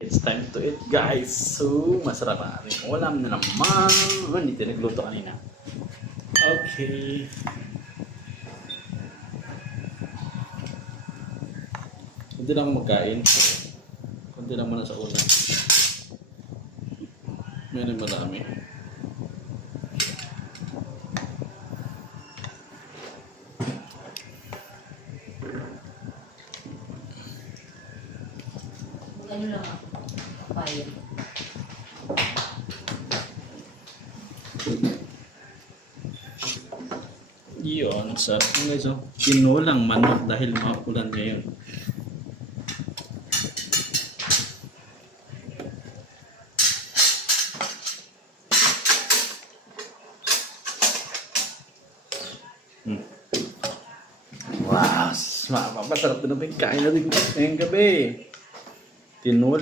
It's time to eat, guys. So, masarap ang ating ulam na naman. Dito nagluto kanina. Okay. Kunti lang ako magkain. Kunti lang muna sa una. Meron marami. Ano lang ako? Papaya. Yun, sarap mo guys. Oh. Tinulang manok dahil maulan ngayon. Wow, mapapasarap din natin kain natin ngayong gabi. Tinulang.